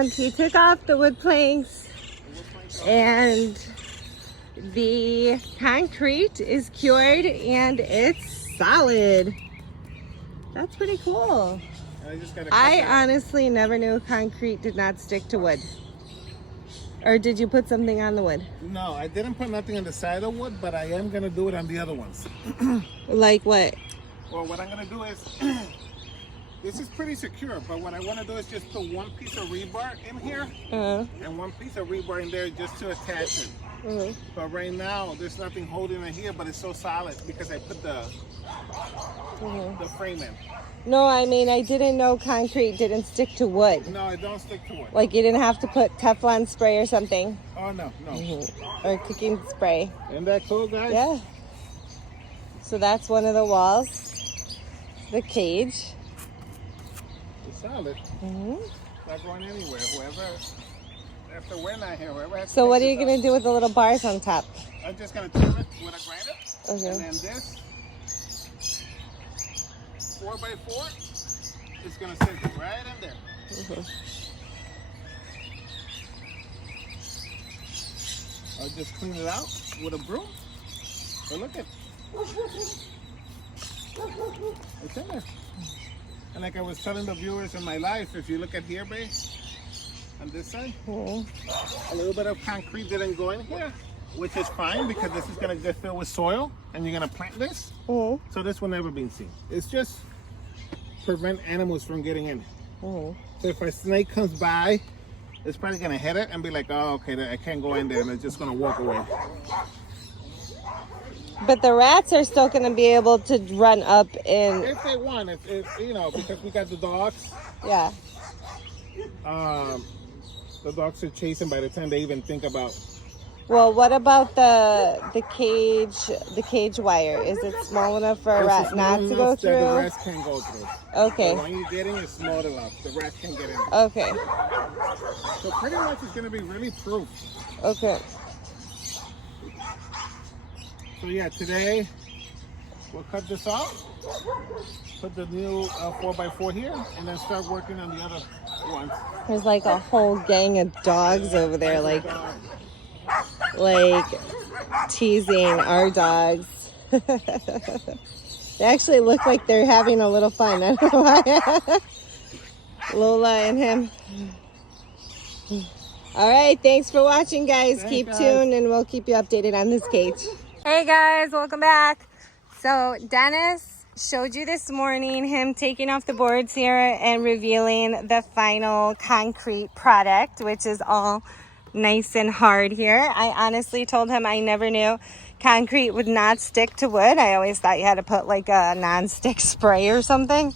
And he took off the wood planks, and the concrete is cured and it's solid. That's pretty cool. I honestly never knew concrete did not stick to wood. Or did you put something on the wood? No, I didn't put nothing on the side of wood, but I am going to do it on the other ones. Like what? Well, what I'm going to do is, this is pretty secure, but what I want to do is just put one piece of rebar in here and one piece of rebar in there just to attach it. But right now, there's nothing holding it here, but it's so solid because I put the frame in. No, I mean, I didn't know concrete didn't stick to wood. No, it don't stick to wood. Like you didn't have to put Teflon spray or something. Oh, no. Or cooking spray. Isn't that cool, guys? Yeah. So that's one of the walls. The cage. It's solid. Not going anywhere. After we're not here, whoever has to So what are you going to do with the little bars on top? I'm just going to trim it with a grinder. Okay. And then this 4x4 is going to sit right in there. I'll just clean it out with a broom. So look at it's in there. And like I was telling the viewers in my life, if you look at here, babe, on this side, a little bit of concrete didn't go in here, which is fine because this is going to get filled with soil and you're going to plant this. So this will never be seen. It's just prevent animals from getting in. So if a snake comes by, it's probably going to hit it and be like, oh, okay, I can't go in there, and it's just going to walk away. But the rats are still going to be able to run up in. If they want, if you know, because we got the dogs. Yeah. The dogs are chasing by the time they even think about. Well, what about the cage wire? Is it small enough for a rat not to go through? The rats can't go through. Okay. So when you get in, it's small enough. The rats can't get in. Okay. So pretty much it's going to be really proof. Okay. So yeah, today we'll cut this off, put the new 4x4 here, and then start working on the other ones. There's like a whole gang of dogs over there, like teasing our dogs. They actually look like they're having a little fun. I don't know why. Lola and him. All right, thanks for watching, guys. Keep tuned and we'll keep you updated on this cage. Hey guys, welcome back. So Dennis showed you this morning him taking off the boards here and revealing the final concrete product, which is all nice and hard here. I honestly told him I never knew concrete would not stick to wood. I always thought you had to put like a non-stick spray or something.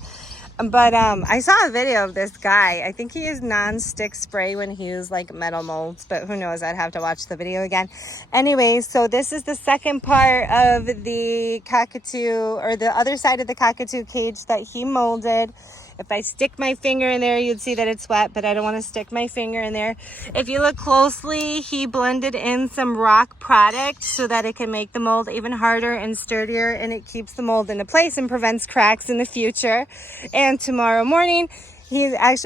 But I saw a video of this guy. I think he used non-stick spray when he used like metal molds, but who knows? I'd have to watch the video again. Anyway, so this is the second part of the cockatoo, or the other side of the cockatoo cage that he molded. If I stick my finger in there, you'd see that it's wet, but I don't want to stick my finger in there. If you look closely, he blended in some rock product so that it can make the mold even harder and sturdier, and it keeps the mold into place and prevents cracks in the future. And tomorrow morning,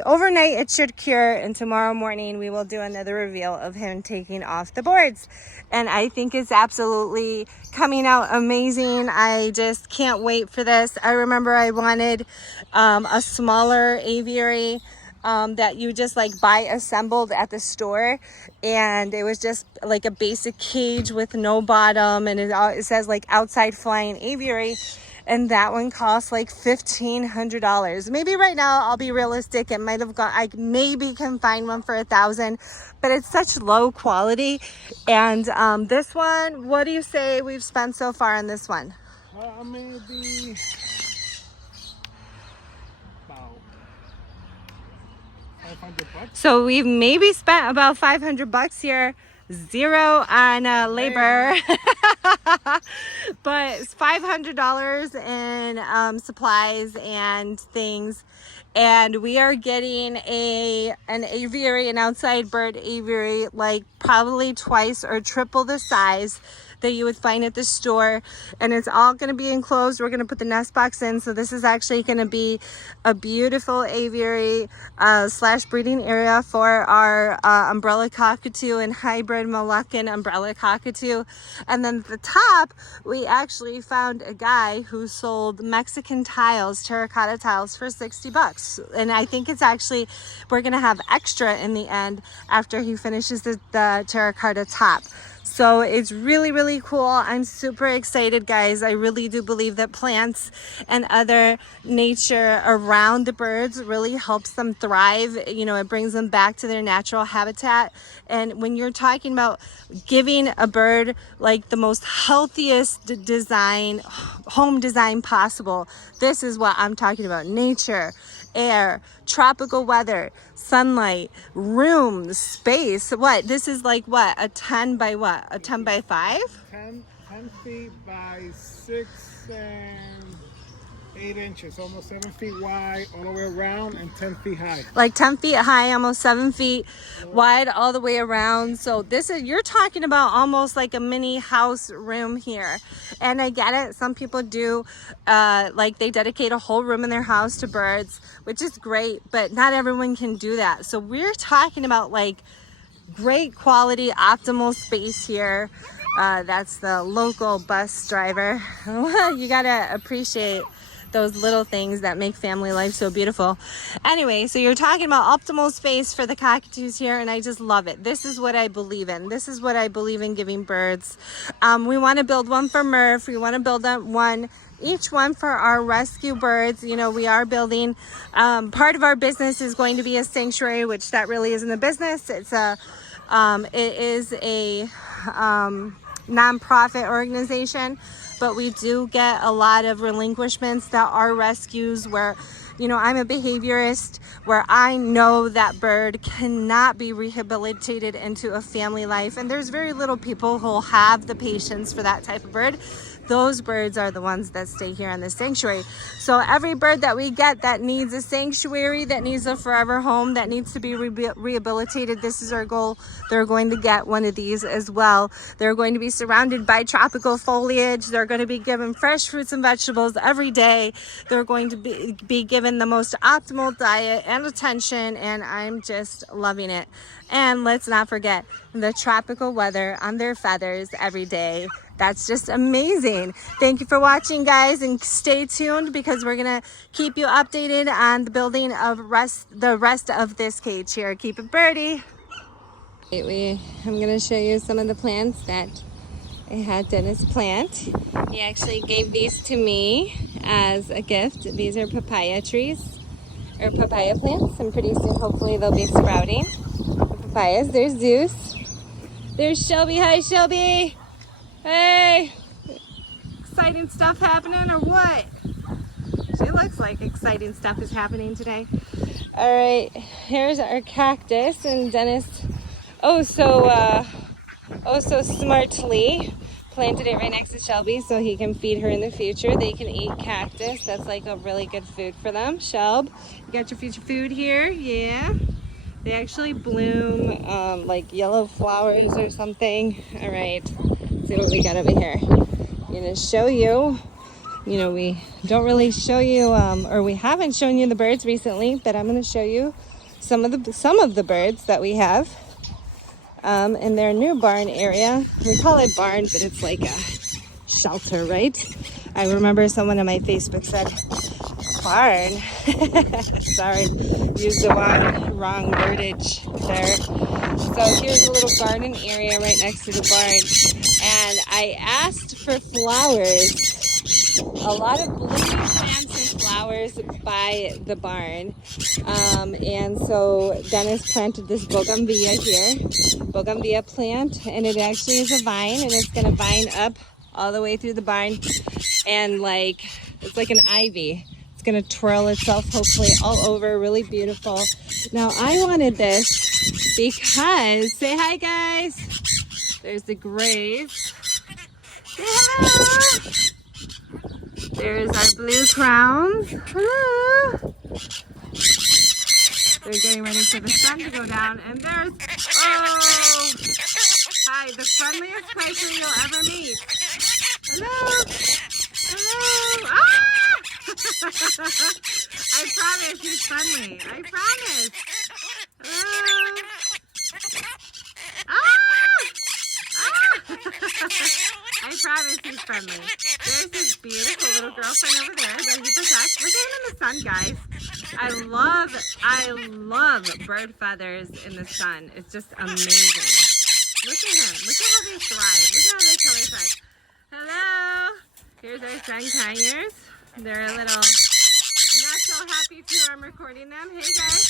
overnight it should cure, and tomorrow morning we will do another reveal of him taking off the boards. And I think it's absolutely coming out amazing. I just can't wait for this. I remember I wanted a smaller aviary that you just like buy assembled at the store, and it was just like a basic cage with no bottom, and it says like outside flying aviary. And that one costs like $1,500. Maybe right now, I'll be realistic, it might have got, I maybe can find one for $1,000, but it's such low quality. And this one, what do you say we've spent so far on this one? Maybe about $500. So we've maybe spent about $500 here. Zero on labor. But it's $500 in supplies and things, and we are getting an aviary, an outside bird aviary, like probably twice or triple the size that you would find at the store. And it's all going to be enclosed. We're going to put the nest box in. So this is actually going to be a beautiful aviary slash breeding area for our umbrella cockatoo and hybrid Moluccan umbrella cockatoo. And then at the top, we actually found a guy who sold Mexican tiles, terracotta tiles, for $60. And I think it's actually, we're gonna have extra in the end after he finishes the terracotta top. So it's really, really cool. I'm super excited, guys. I really do believe that plants and other nature around the birds really helps them thrive. You know, it brings them back to their natural habitat. And when you're talking about giving a bird like the most healthiest design, home design possible, this is what I'm talking about. Nature, air, tropical weather, sunlight, room, space. What? This is like what? A 10 by what? A 10 by 5? 10 feet by 6 and 8 inches, almost 7 feet wide all the way around and 10 feet high. Like 10 feet high, almost 7 feet wide all the way around. So this is, you're talking about almost like a mini house room here. And I get it, some people do, like they dedicate a whole room in their house to birds, which is great, but not everyone can do that. So we're talking about like great quality, optimal space here. That's the local bus driver. You gotta appreciate those little things that make family life so beautiful. Anyway, so you're talking about optimal space for the cockatoos here, and I just love it. This is what I believe in. This is what I believe in giving birds. We want to build one for Murph. We want to build one, each one for our rescue birds. You know, we are building, part of our business is going to be a sanctuary, which that really isn't a business. It's a, it is a nonprofit organization, but we do get a lot of relinquishments that are rescues where, you know, I'm a behaviorist, where I know that bird cannot be rehabilitated into a family life, and there's very little people who'll have the patience for that type of bird. Those birds are the ones that stay here in the sanctuary. So every bird that we get that needs a sanctuary, that needs a forever home, that needs to be rehabilitated, this is our goal. They're going to get one of these as well. They're going to be surrounded by tropical foliage. They're going to be given fresh fruits and vegetables every day. They're going to be given the most optimal diet and attention, and I'm just loving it. And let's not forget the tropical weather on their feathers every day. That's just amazing. Thank you for watching, guys, and stay tuned because we're gonna keep you updated on the building of the rest of this cage here. Keep it birdie. I'm gonna show you some of the plants that I had Dennis plant. He actually gave these to me as a gift. These are papaya trees, or papaya plants, and pretty soon hopefully they'll be sprouting. The papayas. There's Zeus. There's Shelby. Hi, Shelby. Hey, exciting stuff happening or what? She looks like exciting stuff is happening today. All right, here's our cactus, and Dennis oh so smartly planted it right next to Shelby so he can feed her in the future. They can eat cactus. That's like a really good food for them. Shelb, you got your future food here? Yeah. They actually bloom like yellow flowers or something. All right. See what we got over here. I'm gonna show you, you know, we don't really show you, or we haven't shown you the birds recently, but I'm gonna show you some of the birds that we have in their new barn area. We call it barn, but it's like a shelter, right? I remember someone on my Facebook said barn. Sorry, used the wrong wordage there. So here's a little garden area right next to the barn. And I asked for flowers, a lot of blooming plants and flowers by the barn. And so Dennis planted this bougainvillea here, bougainvillea plant, and it actually is a vine, and it's gonna vine up all the way through the barn, and like, it's like an ivy. It's gonna twirl itself hopefully all over, really beautiful. Now I wanted this because, say hi guys. There's the grays. Hello. There's our blue crowns. Hello. They're getting ready for the sun to go down. And there's, oh, hi, the friendliest person you'll ever meet. friendly. I promise. Hello. Ah! I promise he's friendly. There's this beautiful little girlfriend over there that he protects. Look at him in the sun, guys. I love bird feathers in the sun. It's just amazing. Look at him. Look at how they thrive. Look at how they color thrive. Hello. Here's our sun-kiners. They're a little not so happy too. I'm recording them. Hey guys.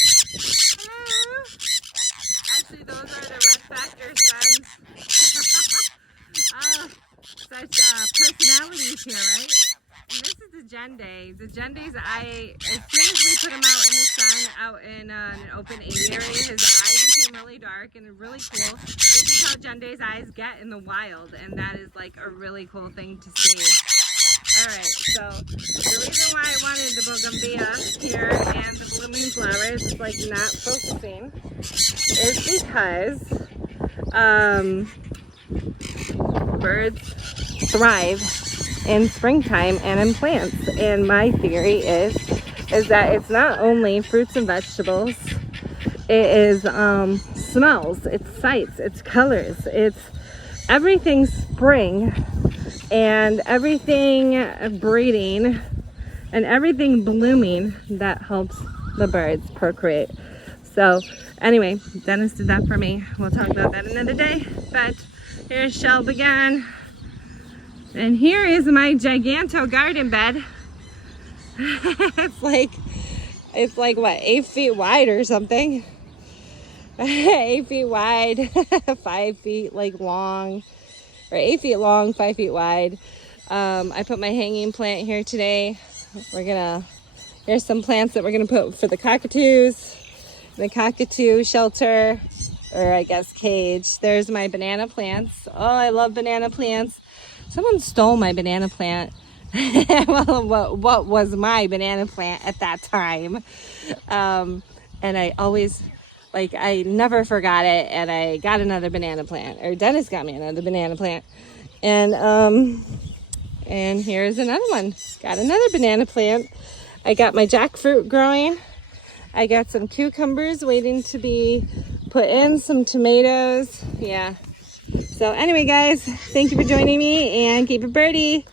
Hello. Actually, those are the red factor suns. Oh, such personalities here, right? And this is the Genday. The Gendays, as soon as we put him out in the sun, out in an open aviary, his eyes became really dark and really cool. This is how Genday's eyes get in the wild, and that is like a really cool thing to see. Alright, so the reason why I wanted the bougainvillea here and the blooming flowers is like not focusing is because birds thrive in springtime and in plants. And my theory is that it's not only fruits and vegetables, it is smells, it's sights, it's colors, it's everything spring and everything breeding and everything blooming that helps the birds procreate. So anyway, Dennis did that for me. We'll talk about that another day. But here's Shelb again. And here is my giganto garden bed. it's like what, 8 feet wide or something. 8 feet wide, 5 feet like long, or 8 feet long, 5 feet wide. I put my hanging plant here today. Here's some plants that we're gonna put for the cockatoos, the cockatoo shelter, or I guess cage. There's my banana plants. Oh, I love banana plants. Someone stole my banana plant. Well, what was my banana plant at that time? And I always, I never forgot it, and I got another banana plant, or Dennis got me another banana plant. And here's another one. Got another banana plant. I got my jackfruit growing. I got some cucumbers waiting to be put in, some tomatoes. Yeah. So anyway, guys, thank you for joining me, and keep it birdie.